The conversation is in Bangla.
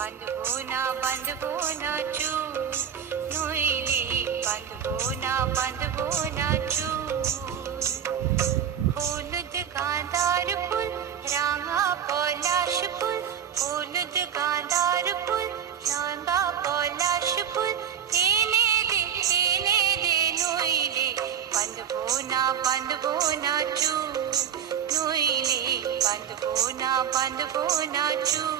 বাঁধবো না চুল নইলে বাঁধবো না চুল। হলুদ গাঁদার ফুল রাঙা পলাশ ফুল, হলুদ গাঁদার ফুল রাঙা পলাশ ফুল এনে দে নইলে বাঁধবো না চুল নইলে বাঁধবো না চুল।